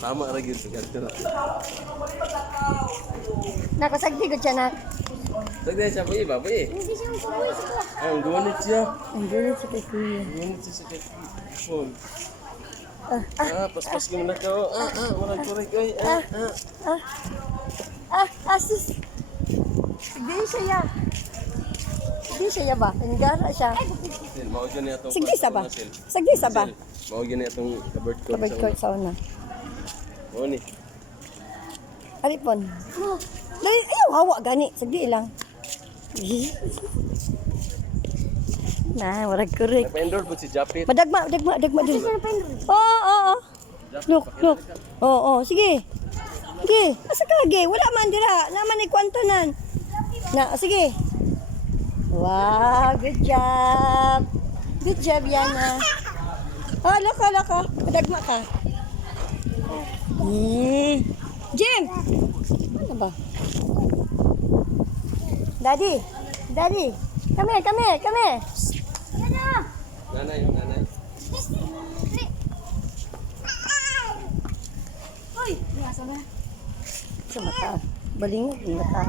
Tama ra gyud sa kanto. Nakasagdi ko siya na. Sagday siya boy, baboy. Hindi siya ang kubuhay siya. Ay, ang gumanit siya. Ang ganun sa kay kuya. Gumanit siya sa phone. Paspas ka na ko. Marag korek oy. Sus. Sige siya ya. Sige siya ya ba? Nagara siya. Sil, mao gyud ni atong. Sige sa ba? Sige sa ba? Mao gyud ni atong covered court Kabag court sa una. Mao ni. Alipon. Dali, ayaw, hawa gani. Sige lang. Nah, warag korek. Nagpa-endorse po si Japit. Madagma din. Oo. Look. Oo, sige. Sige, asa ka ge? Wala man dira. Naman ni kwantanan. Na, sige. Wow, good job. Good job, Yana. Laka. Madagma ka. Jim! Ano ba? Daddy. Come here. Nanay. Sa mata. Balingog yung mata.